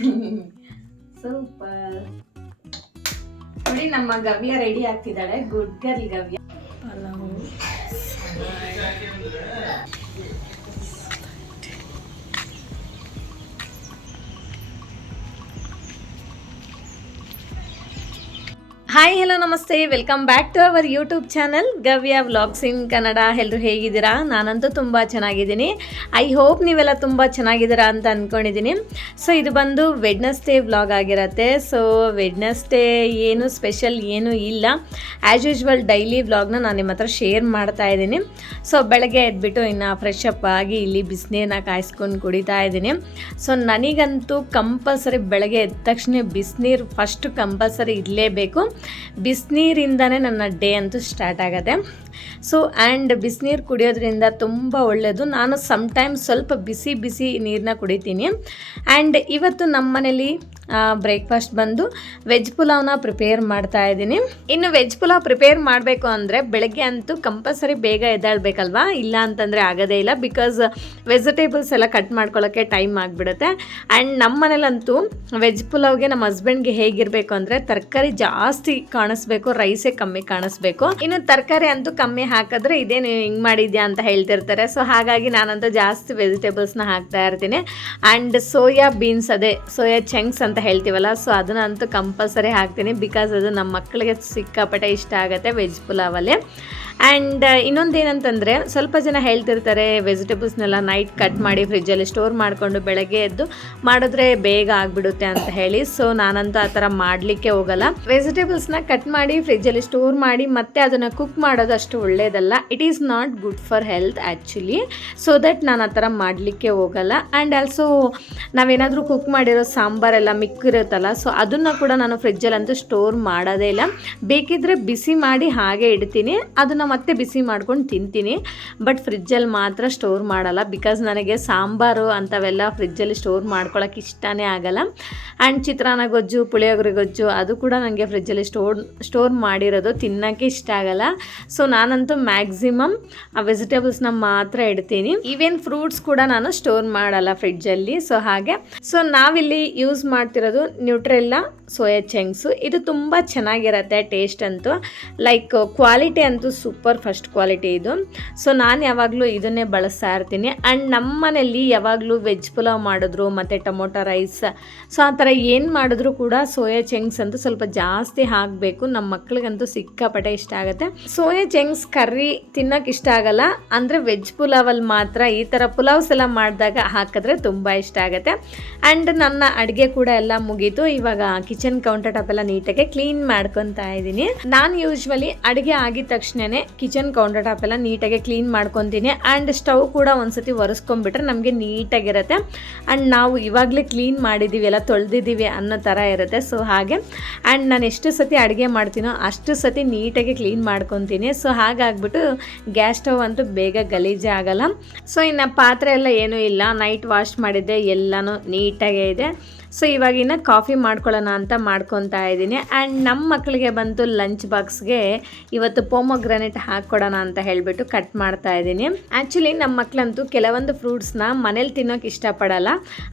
Super. ನೋಡಿ ನಮ್ಮ Gavya ready ಆಗ್ತಿದ್ದಾಳೆ. Good girl Gavya. Pulao, hi hello namaste, welcome back to our YouTube channel Gavya vlogs in Kannada. ಎಲ್ಲರೂ ಹೇಗಿದ್ದೀರಾ? ನಾನಂತೂ ತುಂಬ ಚೆನ್ನಾಗಿದ್ದೀನಿ. ಐ ಹೋಪ್ ನೀವೆಲ್ಲ ತುಂಬ ಚೆನ್ನಾಗಿದ್ದೀರಾ ಅಂತ ಅಂದ್ಕೊಂಡಿದ್ದೀನಿ. ಸೊ ಇದು ಬಂದು ವೆಡ್ನೆಸ್ಡೇ ವ್ಲಾಗ್ ಆಗಿರತ್ತೆ. ಸೊ ವೆಡ್ನೆಸ್ಡೇ ಏನು ಸ್ಪೆಷಲ್ ಏನೂ ಇಲ್ಲ, ಆ್ಯಸ್ ಯೂಶ್ವಲ್ ಡೈಲಿ ವ್ಲಾಗ್ನ ನಾನು ನಿಮ್ಮ ಹತ್ರ ಶೇರ್ ಮಾಡ್ತಾ ಇದ್ದೀನಿ. ಸೊ ಬೆಳಗ್ಗೆ ಎದ್ಬಿಟ್ಟು ಇನ್ನು ಫ್ರೆಶ್ ಅಪ್ ಆಗಿ ಇಲ್ಲಿ ಬಿಸಿನೀರನ್ನ ಕಾಯಿಸ್ಕೊಂಡು ಕುಡಿತಾ ಇದ್ದೀನಿ. ಸೊ ನನಗಂತೂ ಕಂಪಲ್ಸರಿ ಬೆಳಗ್ಗೆ ಎದ್ದ ತಕ್ಷಣ ಬಿಸಿನೀರು ಫಸ್ಟ್ ಕಂಪಲ್ಸರಿ ಇರಲೇಬೇಕು. ಬಿಸಿನೀರಿಂದನೇ ನನ್ನ ಡೇ ಅಂತೂ ಸ್ಟಾರ್ಟ್ ಆಗುತ್ತೆ. ಸೊ ಆ್ಯಂಡ್ ಬಿಸಿನೀರು ಕುಡಿಯೋದ್ರಿಂದ ತುಂಬ ಒಳ್ಳೆಯದು. ನಾನು ಸಮ್ಟೈಮ್ಸ್ ಸ್ವಲ್ಪ ಬಿಸಿ ನೀರನ್ನ ಕುಡಿತೀನಿ. ಆ್ಯಂಡ್ ಇವತ್ತು ನಮ್ಮ ಮನೇಲಿ ಬ್ರೇಕ್ಫಾಸ್ಟ್ ಬಂದು ವೆಜ್ ಪುಲಾವ್ನ ಪ್ರಿಪೇರ್ ಮಾಡ್ತಾ ಇದ್ದೀನಿ. ಇನ್ನು ವೆಜ್ ಪುಲಾವ್ ಪ್ರಿಪೇರ್ ಮಾಡಬೇಕು ಅಂದರೆ ಬೆಳಗ್ಗೆ ಅಂತೂ ಕಂಪಲ್ಸರಿ ಬೇಗ ಎದ್ದಾಳ್ಬೇಕಲ್ವಾ, ಇಲ್ಲ ಅಂತಂದರೆ ಆಗೋದೇ ಇಲ್ಲ. ಬಿಕಾಸ್ ವೆಜಿಟೇಬಲ್ಸ್ ಎಲ್ಲ ಕಟ್ ಮಾಡ್ಕೊಳ್ಳೋಕ್ಕೆ ಟೈಮ್ ಆಗಿಬಿಡುತ್ತೆ. ಆ್ಯಂಡ್ ನಮ್ಮ ಮನೇಲಂತೂ ವೆಜ್ ಪುಲಾವ್ಗೆ ನಮ್ಮ ಹಸ್ಬೆಂಡ್ಗೆ ಹೇಗಿರಬೇಕು ಅಂದರೆ ತರಕಾರಿ ಜಾಸ್ತಿ ಕಾಣಿಸ್ಬೇಕು, ರೈಸೇ ಕಮ್ಮಿ ಕಾಣಿಸ್ಬೇಕು. ಇನ್ನು ತರಕಾರಿ ಅಂತೂ ಕಮ್ಮಿ ಹಾಕಿದ್ರೆ ಇದೇನು ಹಿಂಗೆ ಮಾಡಿದ್ಯಾ ಅಂತ ಹೇಳ್ತಿರ್ತಾರೆ. ಸೊ ಹಾಗಾಗಿ ನಾನಂತೂ ಜಾಸ್ತಿ ವೆಜಿಟೇಬಲ್ಸ್ನ ಹಾಕ್ತಾ ಇರ್ತೀನಿ. ಆ್ಯಂಡ್ ಸೋಯಾ ಬೀನ್ಸ್, ಅದೇ ಸೋಯಾ ಚಂಕ್ಸ್ ಅಂತ ಹೇಳ್ತೀವಲ್ಲ, ಸೊ ಅದನ್ನಂತೂ ಕಂಪಲ್ಸರಿ ಹಾಕ್ತೀನಿ. ಬಿಕಾಸ್ ಅದು ನಮ್ಮ ಮಕ್ಕಳಿಗೆ ಸಿಕ್ಕಾಪಟ್ಟೆ ಇಷ್ಟ ಆಗುತ್ತೆ ವೆಜ್ ಪುಲಾವಲ್ಲಿ. ಆ್ಯಂಡ್ ಇನ್ನೊಂದೇನಂತಂದರೆ ಸ್ವಲ್ಪ ಜನ ಹೇಳ್ತಿರ್ತಾರೆ ವೆಜಿಟೇಬಲ್ಸ್ನೆಲ್ಲ ನೈಟ್ ಕಟ್ ಮಾಡಿ ಫ್ರಿಜ್ಜಲ್ಲಿ ಸ್ಟೋರ್ ಮಾಡಿಕೊಂಡು ಬೆಳಗ್ಗೆ ಎದ್ದು ಮಾಡಿದ್ರೆ ಬೇಗ ಆಗಿಬಿಡುತ್ತೆ ಅಂತ ಹೇಳಿ. ಸೊ ನಾನಂತೂ ಆ ಥರ ಮಾಡಲಿಕ್ಕೆ ಹೋಗಲ್ಲ. ವೆಜಿಟೇಬಲ್ಸ್ನ ಕಟ್ ಮಾಡಿ ಫ್ರಿಜ್ಜಲ್ಲಿ ಸ್ಟೋರ್ ಮಾಡಿ ಮತ್ತೆ ಅದನ್ನು ಕುಕ್ ಮಾಡೋದು ಅಷ್ಟು ಒಳ್ಳೆಯದಲ್ಲ. It is not good for health actually. So that ನಾನು ಆ ಥರ ಮಾಡಲಿಕ್ಕೆ ಹೋಗಲ್ಲ. ಆ್ಯಂಡ್ ಆಲ್ಸೋ ನಾವೇನಾದರೂ ಕುಕ್ ಮಾಡಿರೋ ಸಾಂಬಾರೆಲ್ಲ ಮಿಕ್ಕಿರುತ್ತಲ್ಲ, ಸೊ ಅದನ್ನು ಕೂಡ ನಾನು ಫ್ರಿಜ್ಜಲ್ಲಂತೂ ಸ್ಟೋರ್ ಮಾಡೋದೇ ಇಲ್ಲ. ಬೇಕಿದ್ದರೆ ಬಿಸಿ ಮಾಡಿ ಹಾಗೆ ಇಡ್ತೀನಿ, ಅದನ್ನು ಮತ್ತೆ ಬಿಸಿ ಮಾಡ್ಕೊಂಡು ತಿಂತೀನಿ. ಬಟ್ ಫ್ರಿಜ್ಜಲ್ಲಿ ಮಾತ್ರ ಸ್ಟೋರ್ ಮಾಡಲ್ಲ. ಬಿಕಾಸ್ ನನಗೆ ಸಾಂಬಾರು ಅಂಥವೆಲ್ಲ ಫ್ರಿಜ್ಜಲ್ಲಿ ಸ್ಟೋರ್ ಮಾಡ್ಕೊಳ್ಳೋಕೆ ಇಷ್ಟನೇ ಆಗಲ್ಲ. ಆ್ಯಂಡ್ ಚಿತ್ರಾನ್ನ ಗೊಜ್ಜು, ಪುಳಿಯೋಗರೆ ಗೊಜ್ಜು ಅದು ಕೂಡ ನನಗೆ ಫ್ರಿಜ್ಜಲ್ಲಿ ಸ್ಟೋರ್ ಮಾಡಿರೋದು ತಿನ್ನೋಕ್ಕೆ ಇಷ್ಟ ಆಗಲ್ಲ. ಸೊ ನಾನಂತೂ ಮ್ಯಾಕ್ಸಿಮಮ್ ಆ ವೆಜಿಟೇಬಲ್ಸ್ನ ಮಾತ್ರ ಇಡ್ತೀನಿ. ಈವನ್ ಫ್ರೂಟ್ಸ್ ಕೂಡ ನಾನು ಸ್ಟೋರ್ ಮಾಡಲ್ಲ ಫ್ರಿಡ್ಜಲ್ಲಿ. ಸೊ ಹಾಗೆ ಸೊ ನಾವಿಲ್ಲಿ ಯೂಸ್ ಮಾಡ್ತಿರೋದು ನ್ಯೂಟ್ರೆಲ್ಲಾ ಸೋಯಾ ಚಂಕ್ಸು. ಇದು ತುಂಬ ಚೆನ್ನಾಗಿರುತ್ತೆ ಟೇಸ್ಟ್ ಅಂತೂ. ಲೈಕ್ ಕ್ವಾಲಿಟಿ ಅಂತೂ ಸೂಪರ್ ಫಸ್ಟ್ ಕ್ವಾಲಿಟಿ ಇದು. ಸೊ ನಾನು ಯಾವಾಗಲೂ ಇದನ್ನೇ ಬಳಸ್ತಾ ಇರ್ತೀನಿ. ಆ್ಯಂಡ್ ನಮ್ಮ ಮನೇಲಿ ಯಾವಾಗಲೂ ವೆಜ್ ಪುಲಾವ್ ಮಾಡಿದ್ರು ಮತ್ತು ಟೊಮೊಟೊ ರೈಸ್, ಸೊ ಆ ಥರ ಏನು ಮಾಡಿದ್ರು ಕೂಡ ಸೋಯಾ ಚಂಕ್ಸ್ ಅಂತೂ ಸ್ವಲ್ಪ ಜಾಸ್ತಿ ಹಾಕಬೇಕು. ನಮ್ಮ ಮಕ್ಳಿಗಂತೂ ಸಿಕ್ಕಾಪಟ್ಟೆ ಇಷ್ಟ ಆಗುತ್ತೆ. ಸೋಯಾ ಚಂಕ್ಸ್ ಕರ್ರಿ ತಿನ್ನೋಕೆ ಇಷ್ಟ ಆಗಲ್ಲ, ಅಂದರೆ ವೆಜ್ ಪುಲಾವಲ್ಲಿ ಮಾತ್ರ ಈ ಥರ ಪುಲಾವ್ಸ್ ಎಲ್ಲ ಮಾಡಿದಾಗ ಹಾಕಿದ್ರೆ ತುಂಬ ಇಷ್ಟ ಆಗುತ್ತೆ. ಆ್ಯಂಡ್ ನನ್ನ ಅಡುಗೆ ಕೂಡ ಎಲ್ಲ ಮುಗೀತು. ಇವಾಗ ಕಿಚನ್ ಕೌಂಟರ್ ಟಾಪ್ ಎಲ್ಲ ನೀಟಾಗಿ ಕ್ಲೀನ್ ಮಾಡ್ಕೊತಾ ಇದ್ದೀನಿ. ನಾನು ಯೂಶ್ವಲಿ ಅಡುಗೆ ಆಗಿದ ತಕ್ಷಣನೇ ಕಿಚನ್ ಕೌಂಟರ್ ಟಾಪ್ ಎಲ್ಲ ನೀಟಾಗಿ ಕ್ಲೀನ್ ಮಾಡ್ಕೊತೀನಿ. ಆ್ಯಂಡ್ ಸ್ಟವ್ ಕೂಡ ಒಂದ್ಸತಿ ಒರೆಸ್ಕೊಂಡ್ಬಿಟ್ರೆ ನಮಗೆ ನೀಟಾಗಿರುತ್ತೆ. ಆ್ಯಂಡ್ ನಾವು ಇವಾಗಲೇ ಕ್ಲೀನ್ ಮಾಡಿದ್ದೀವಿ, ಎಲ್ಲ ತೊಳೆದಿದ್ದೀವಿ ಅನ್ನೋ ಥರ ಇರುತ್ತೆ. ಸೊ ಹಾಗೆ ಆ್ಯಂಡ್ ನಾನು ಎಷ್ಟು ಸತಿ ಅಡುಗೆ ಮಾಡ್ತೀನೋ ಅಷ್ಟು ಸತಿ ನೀಟಾಗಿ ಕ್ಲೀನ್ ಮಾಡ್ಕೊತೀನಿ. ಸೊ ಹಾಗಾಗ್ಬಿಟ್ಟು ಗ್ಯಾಸ್ ಸ್ಟವ್ ಅಂತೂ ಬೇಗ ಗಲೀಜೇ ಆಗಲ್ಲ. ಸೊ ಇನ್ನು ಪಾತ್ರೆ ಎಲ್ಲ ಏನೂ ಇಲ್ಲ, ನೈಟ್ ವಾಶ್ ಮಾಡಿದ್ದೆ, ಎಲ್ಲನೂ ನೀಟಾಗೇ ಇದೆ. ಸೊ ಇವಾಗಿನ ಕಾಫಿ ಮಾಡ್ಕೊಳ್ಳೋಣ ಅಂತ ಮಾಡ್ಕೊತಾ ಇದ್ದೀನಿ. ಆ್ಯಂಡ್ ನಮ್ಮ ಮಕ್ಕಳಿಗೆ ಬಂತು ಲಂಚ್ ಬಾಕ್ಸ್ಗೆ ಇವತ್ತು ಪೊಮೊಗ್ರಾನೇಟ್ ಹಾಕ್ಕೊಡೋಣ ಅಂತ ಹೇಳಿಬಿಟ್ಟು ಕಟ್ ಮಾಡ್ತಾ ಇದ್ದೀನಿ. ಆ್ಯಕ್ಚುಲಿ ನಮ್ಮ ಮಕ್ಕಳಂತೂ ಕೆಲವೊಂದು ಫ್ರೂಟ್ಸ್ನ ಮನೇಲಿ ತಿನ್ನೋಕೆ ಇಷ್ಟಪಡಲ್ಲ,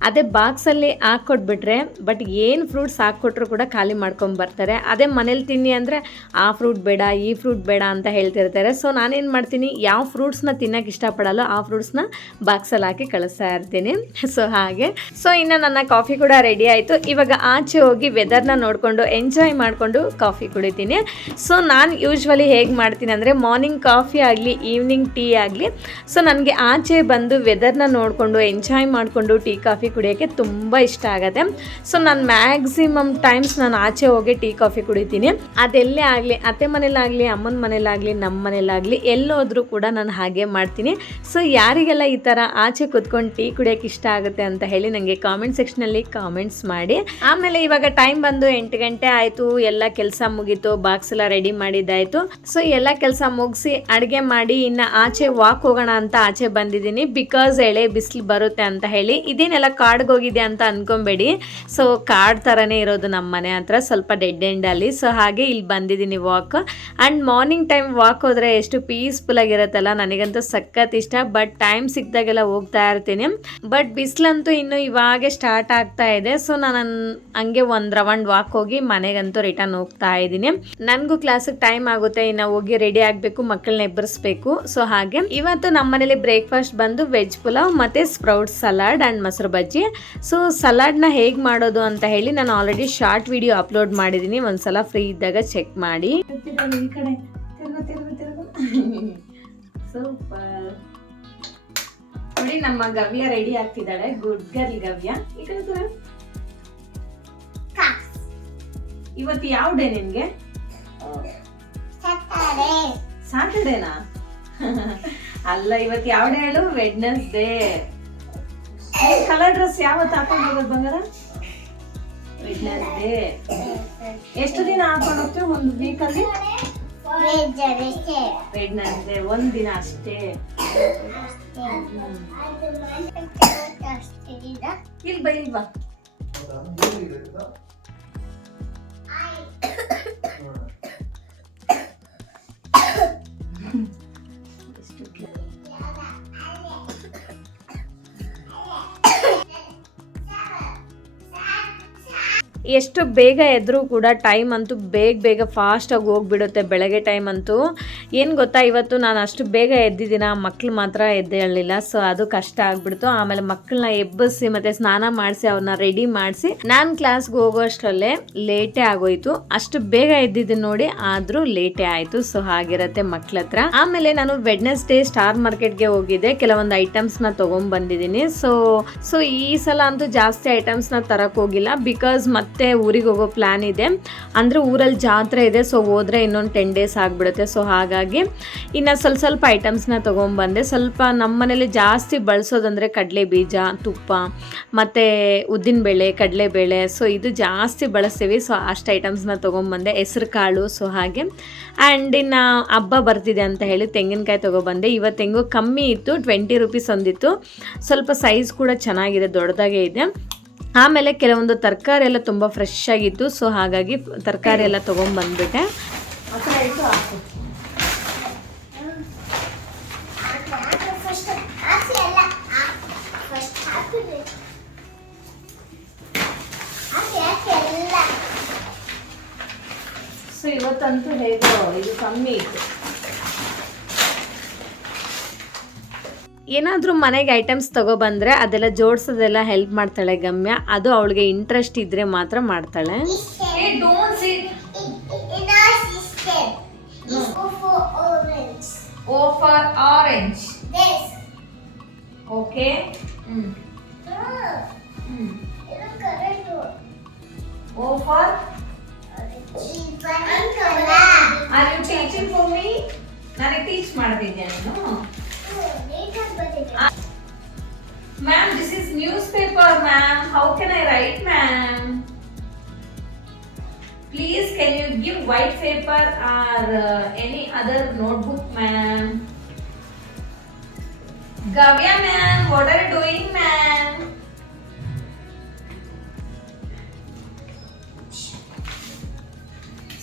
ಅದೇ ಬಾಕ್ಸಲ್ಲಿ ಹಾಕ್ಕೊಟ್ಬಿಟ್ರೆ ಬಟ್ ಏನು ಫ್ರೂಟ್ಸ್ ಹಾಕ್ಕೊಟ್ರು ಕೂಡ ಖಾಲಿ ಮಾಡ್ಕೊಂಬರ್ತಾರೆ. ಅದೇ ಮನೇಲಿ ತಿನ್ನಿ ಅಂದರೆ ಆ ಫ್ರೂಟ್ ಬೇಡ, ಈ ಫ್ರೂಟ್ ಬೇಡ ಅಂತ ಹೇಳ್ತಿರ್ತಾರೆ. ಸೊ ನಾನೇನು ಮಾಡ್ತೀನಿ, ಯಾವ ಫ್ರೂಟ್ಸ್ನ ತಿನ್ನೋಕೆ ಇಷ್ಟಪಡಲ್ಲ ಆ ಫ್ರೂಟ್ಸ್ನ ಬಾಕ್ಸಲ್ಲಿ ಹಾಕಿ ಕಳಿಸ್ತಾ ಇರ್ತೀನಿ. ಸೊ ಹಾಗೆ ಸೊ ಇನ್ನು ನನ್ನ ಕಾಫಿ ಕೂಡ ರೆಡಿ ಆಯಿತು. ಇವಾಗ ಆಚೆ ಹೋಗಿ ವೆದರ್ನ ನೋಡಿಕೊಂಡು ಎಂಜಾಯ್ ಮಾಡಿಕೊಂಡು ಕಾಫಿ ಕುಡಿತೀನಿ. ಸೊ ನಾನು ಯೂಶ್ವಲಿ ಹೇಗೆ ಮಾಡ್ತೀನಿ ಅಂದರೆ ಮಾರ್ನಿಂಗ್ ಕಾಫಿ ಆಗಲಿ ಈವ್ನಿಂಗ್ ಟೀ ಆಗಲಿ, ಸೊ ನನಗೆ ಆಚೆ ಬಂದು ವೆದರ್ನ ನೋಡಿಕೊಂಡು ಎಂಜಾಯ್ ಮಾಡಿಕೊಂಡು ಟೀ ಕಾಫಿ ಕುಡಿಯೋಕ್ಕೆ ತುಂಬ ಇಷ್ಟ ಆಗುತ್ತೆ. ಸೊ ನಾನು ಮ್ಯಾಕ್ಸಿಮಮ್ ಟೈಮ್ಸ್ ನಾನು ಆಚೆ ಹೋಗಿ ಟೀ ಕಾಫಿ ಕುಡಿತೀನಿ. ಅದೆಲ್ಲೇ ಆಗಲಿ, ಅತ್ತೆ ಮನೇಲಾಗಲಿ, ಅಮ್ಮನ ಮನೇಲಾಗಲಿ, ನಮ್ಮ ಮನೇಲಾಗಲಿ, ಎಲ್ಲೋದ್ರೂ ಕೂಡ ನಾನು ಹಾಗೆ ಮಾಡ್ತೀನಿ. ಸೊ ಯಾರಿಗೆಲ್ಲ ಈ ಥರ ಆಚೆ ಕೂತ್ಕೊಂಡು ಟೀ ಕುಡಿಯೋಕ್ಕೆ ಇಷ್ಟ ಆಗುತ್ತೆ ಅಂತ ಹೇಳಿ ನನಗೆ ಕಾಮೆಂಟ್ ಸೆಕ್ಷನಲ್ಲಿ ಕಾಮೆಂಟ್ಸ್ ಮಾಡಿ. ಆಮೇಲೆ ಇವಾಗ ಟೈಮ್ ಟೈಮ್ ಬಂದು 8 ಗಂಟೆ ಆಯಿತು. ಎಲ್ಲ ಕೆಲಸ ಮುಗೀತು, ಬಾಕ್ಸ್ ಎಲ್ಲ ರೆಡಿ ಮಾಡಿದ್ದಾಯಿತು. ಸೊ ಎಲ್ಲ ಕೆಲಸ ಮುಗಿಸಿ ಅಡುಗೆ ಮಾಡಿ ಇನ್ನು ಆಚೆ ವಾಕ್ ಹೋಗೋಣ ಅಂತ ಆಚೆ ಬಂದಿದ್ದೀನಿ. ಬಿಕಾಸ್ ಎಳೆ ಬಿಸಿಲು ಬರುತ್ತೆ ಅಂತ ಹೇಳಿ. ಇದೇನೆಲ್ಲ ಕಾಡ್ಗೆ ಹೋಗಿದೆ ಅಂತ ಅನ್ಕೊಬೇಡಿ. ಸೊ ಕಾಡ್ ಥರನೇ ಇರೋದು ನಮ್ಮ ಮನೆ ಹತ್ರ, ಸ್ವಲ್ಪ ಡೆಡ್ ಎಂಡಲ್ಲಿ. ಸೊ ಹಾಗೆ ಇಲ್ಲಿ ಬಂದಿದ್ದೀನಿ walk. And morning time walk ಹೋದರೆ ಎಷ್ಟು ಪೀಸ್ಫುಲ್ ಆಗಿರುತ್ತಲ್ಲ, ನನಗಂತೂ ಸಖತ್ ಇಷ್ಟ. ಬಟ್ ಟೈಮ್ ಸಿಕ್ಕಿದಾಗೆಲ್ಲ ಹೋಗ್ತಾ ಇರ್ತೀನಿ. ಬಟ್ ಬಿಸಿಲಂತೂ ಇನ್ನು ಇವಾಗೆ ಸ್ಟಾರ್ಟ್ ಆಗ್ತಾ ಇದೆ. ಸೊ ನಾನು ಹಂಗೆ ಒಂದು ರೌಂಡ್ ವಾಕ್ ಹೋಗಿ ಮನೆಗಂತೂ ರಿಟರ್ನ್ ಹೋಗ್ತಾ ಇದ್ದೀನಿ. ನನಗೂ ಕ್ಲಾಸಿಗೆ ಟೈಮ್ ಆಗುತ್ತೆ, ಇನ್ನು ಹೋಗಿ ರೆಡಿ ಆಗಬೇಕು, ಮಕ್ಕಳನ್ನ ಎಬ್ಬರಿಸ್ಬೇಕು. ಸೊ ಹಾಗೆ ಇವತ್ತು ನಮ್ಮ ಮನೇಲಿ ಬ್ರೇಕ್ಫಾಸ್ಟ್ ಬಂದು ವೆಜ್ ಪುಲಾವ್ ಮತ್ತು ಸ್ಪ್ರೌಟ್ ಸಲಾಡ್ ಆ್ಯಂಡ್ ಮೊಸರು ಬಜ್ಜಿ. ಸೊ ಸಲಾಡ್ನ ಹೇಗೆ ಮಾಡೋದು ಅಂತ ಹೇಳಿ ನಾನು ಆಲ್ರೆಡಿ ಶಾರ್ಟ್ ವಿಡಿಯೋ ಅಪ್ಲೋಡ್ ಮಾಡಿದ್ದೀನಿ, ಒಂದ್ಸಲ ಫ್ರೀ ಇದ್ದಾಗ ಚೆಕ್ ಮಾಡಿ. ಸೂಪರ್ ನೋಡಿ, ನಮ್ಮ ಗವ್ಯ ರೆಡಿ ಆಗ್ತಿದ್ದಾಳೆ. Good girl Gavya. ಈ ಕಡೆ ಇವತ್ತು ಯಾವ ಡೇ ನಿನ್ಗೆ? ಸಾಟರ್ಡೇನಾ? ಅಲ್ಲ, ಇವತ್ತು ಯಾವ ಡೇ ಹೇಳು? ವೆಡ್ನೆಸ್ಡೇ. ಕಲರ್ ಡ್ರೆಸ್ ಯಾವತ್ತು ಹಾಕೊಂಡು ಹೋಗೋದು ಬಂಗಾರ? ವೆಡ್ನೆಸ್ಡೇ. ಎಷ್ಟು ದಿನ ಹಾಕೊಂಡು ಹೋಗ್ತೀವಿ ಒಂದು ವೀಕಲ್ಲಿ? ವೆಡ್ನೆಸ್ಡೇ ಒಂದ್ ದಿನ ಅಷ್ಟೇ. ಇಲ್ಲಿ ಬೈ, ಇಲ್ವಾ? ಎಷ್ಟು ಬೇಗ ಎದ್ರೂ ಕೂಡ ಟೈಮ್ ಅಂತೂ ಬೇಗ ಫಾಸ್ಟಾಗಿ ಹೋಗ್ಬಿಡುತ್ತೆ. ಬೆಳಗ್ಗೆ ಟೈಮ್ ಅಂತೂ ಏನು ಗೊತ್ತಾ, ಇವತ್ತು ನಾನು ಅಷ್ಟು ಬೇಗ ಎದ್ದಿದ್ದೀನ, ಮಕ್ಕಳು ಮಾತ್ರ ಎದ್ದೇಳಲಿಲ್ಲ. ಸೊ ಅದು ಕಷ್ಟ ಆಗ್ಬಿಡ್ತು. ಆಮೇಲೆ ಮಕ್ಕಳನ್ನ ಎಬ್ಬಿಸಿ ಮತ್ತು ಸ್ನಾನ ಮಾಡಿಸಿ ಅವ್ರನ್ನ ರೆಡಿ ಮಾಡಿಸಿ ನಾನು ಕ್ಲಾಸ್ಗೆ ಹೋಗೋಷ್ಟರಲ್ಲೇ ಲೇಟೇ ಆಗೋಯ್ತು. ಅಷ್ಟು ಬೇಗ ಎದ್ದಿದ್ದೀನಿ ನೋಡಿ, ಆದರೂ ಲೇಟೇ ಆಯಿತು. ಸೊ ಹಾಗಿರತ್ತೆ ಮಕ್ಳ ಹತ್ರ. ಆಮೇಲೆ ನಾನು ವೆಡ್ನೆಸ್ಡೇ ಸ್ಟಾರ್ ಮಾರ್ಕೆಟ್ಗೆ ಹೋಗಿದ್ದೆ, ಕೆಲವೊಂದು ಐಟಮ್ಸ್ನ ತೊಗೊಂಡ್ಬಂದಿದ್ದೀನಿ. ಸೊ ಈ ಸಲ ಅಂತೂ ಜಾಸ್ತಿ ಐಟಮ್ಸ್ನ ತರಕ್ಕೆ ಹೋಗಿಲ್ಲ, ಬಿಕಾಸ್ ಮತ್ತೆ ಊರಿಗೆ ಹೋಗೋ ಪ್ಲ್ಯಾನ್ ಇದೆ. ಅಂದರೆ ಊರಲ್ಲಿ ಜಾತ್ರೆ ಇದೆ. ಸೊ ಹೋದರೆ ಇನ್ನೊಂದು 10 days ಆಗಿಬಿಡುತ್ತೆ. ಸೊ ಹಾಗಾಗಿ ಇನ್ನು ಸ್ವಲ್ಪ ಐಟಮ್ಸ್ನ ತೊಗೊಂಬಂದೆ. ಸ್ವಲ್ಪ ನಮ್ಮ ಮನೇಲಿ ಜಾಸ್ತಿ ಬಳಸೋದಂದರೆ ಕಡಲೆ ಬೀಜ, ತುಪ್ಪ ಮತ್ತು ಉದ್ದಿನಬೇಳೆ, ಕಡಲೆಬೇಳೆ. ಸೊ ಇದು ಜಾಸ್ತಿ ಬಳಸ್ತೀವಿ. ಸೊ ಅಷ್ಟು ಐಟಮ್ಸ್ನ ತೊಗೊಂಬಂದೆ. ಹೆಸರು ಕಾಳು. ಸೊ ಹಾಗೆ ಆ್ಯಂಡ್ ಇನ್ನು ಹಬ್ಬ ಬರ್ತಿದೆ ಅಂತ ಹೇಳಿ ತೆಂಗಿನಕಾಯಿ ತೊಗೊಬಂದೆ. ಇವತ್ತು ಹೆಂಗೋ ಕಮ್ಮಿ ಇತ್ತು, 20 rupees ಒಂದಿತ್ತು. ಸ್ವಲ್ಪ ಸೈಜ್ ಕೂಡ ಚೆನ್ನಾಗಿದೆ, ದೊಡ್ಡದಾಗೇ ಇದೆ. ಆಮೇಲೆ ಕೆಲವೊಂದು ತರಕಾರಿ ಎಲ್ಲ ತುಂಬ ಫ್ರೆಶ್ ಆಗಿತ್ತು. ಸೊ ಹಾಗಾಗಿ ತರಕಾರಿ ಎಲ್ಲ ತೊಗೊಂಬಂದ್ಬಿಟ್ಟೆ. ಸೊ ಇವತ್ತಂತೂ ಹೇಗೋ ಇದು ಕಮ್ಮಿ ಇತ್ತು. ಏನಾದರೂ ಮನೆಗೆ ಐಟಮ್ಸ್ ತೊಗೊಬಂದರೆ ಅದೆಲ್ಲ ಜೋಡಿಸೋದೆಲ್ಲ ಹೆಲ್ಪ್ ಮಾಡ್ತಾಳೆ ಗಮ್ಯ. ಅದು ಅವಳಿಗೆ ಇಂಟ್ರೆಸ್ಟ್ ಇದ್ದರೆ ಮಾತ್ರ ಮಾಡ್ತಾಳೆ. O for orange. This. Okay. O for are you teaching for me? ನಾನು ಟೀಚ್ ಮಾಡ್ತಿದ್ದೆ ನೀನು. Ma'am, this is newspaper, ma'am. How can I write, ma'am? Please, can you give white paper or any other notebook, ma'am? Gavya, ma'am, what are you doing, ma'am?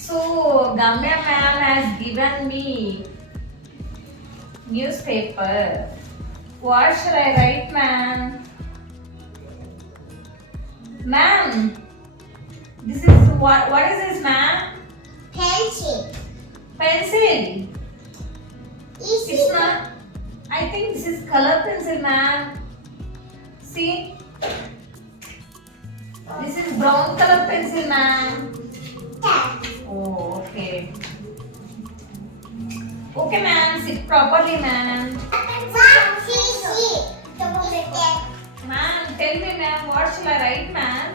So, Gavya, ma'am has given me newspaper. What shall I write, ma'am? Ma'am, this is what is this, ma'am? Pencil. Pencil. It's not. I think this is color pencil, ma'am. See, this is brown color pencil, ma'am. Oh, okay. Okay, ma'am. Sit properly, ma'am. Ma'am, tell me, ma'am, what shall I write, ma'am?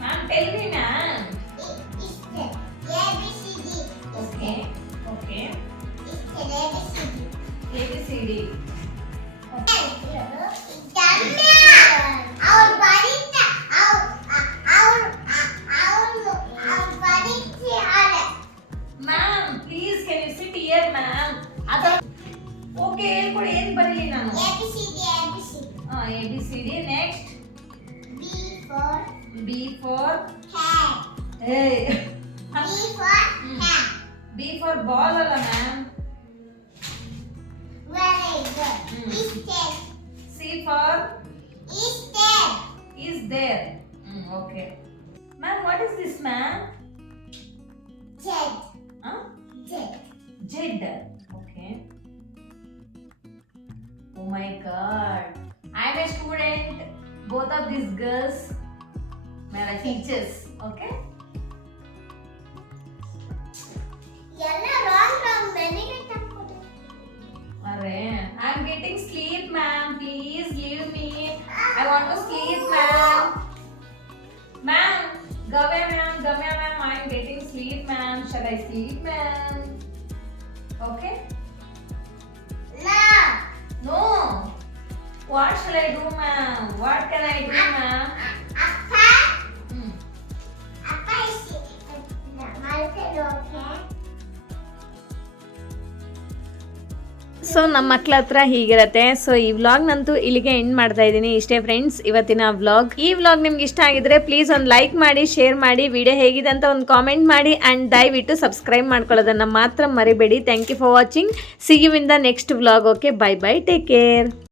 Ma'am, tell me, ma'am. Okay, okay. ABCD. ABCD. Next. B for cat. Hey. B for cat. B for ball alla ma'am. Very good. Is there. C for Is there. is there. Okay. Ma'am, what is this ma'am? Jet. Huh? Jet. Jed. Okay. Oh my god. I am a student. Both of these girls are teachers. Okay. ಎಲ್ಲ wrong. ನನಗೆ ತಪ್ಪು. Arre, I am getting sleep, ma'am. Please leave me. I want to sleep, ma'am. Ma'am, Gavya, ma'am. I am getting sleep, ma'am. Shall I sleep, ma'am? Okay. No. What shall I do, ma'am? What can I do, ma'am? ಅಪ್ಪ Hmm. ಅಪ್ಪ ಮಲ್ಕೊಳ್ಳೋಕೆ so ನಮ್ಮ ಮಕ್ಳ ಹತ್ರ ಹೀಗಿರತ್ತೆ. So ಈ ವ್ಲಾಗ್ನಂತೂ ಇಲ್ಲಿಗೆ end ಮಾಡ್ತಾ ಇದ್ದೀನಿ. ಇಷ್ಟೇ ಫ್ರೆಂಡ್ಸ್ ಇವತ್ತಿನ ವ್ಲಾಗ್. ಈ ವ್ಲಾಗ್ ನಿಮ್ಗೆ ಇಷ್ಟ ಆಗಿದ್ರೆ ಪ್ಲೀಸ್ ಒಂದು ಲೈಕ್ ಮಾಡಿ, ಶೇರ್ ಮಾಡಿ, ವಿಡಿಯೋ ಹೇಗಿದೆ ಅಂತ ಒಂದು ಕಾಮೆಂಟ್ ಮಾಡಿ ಆ್ಯಂಡ್ ದಯವಿಟ್ಟು ಸಬ್ಸ್ಕ್ರೈಬ್ ಮಾಡ್ಕೊಳ್ಳೋದನ್ನು ಮಾತ್ರ ಮರಿಬೇಡಿ. Thank you for watching. See you in the next vlog. Okay, bye bye, take care.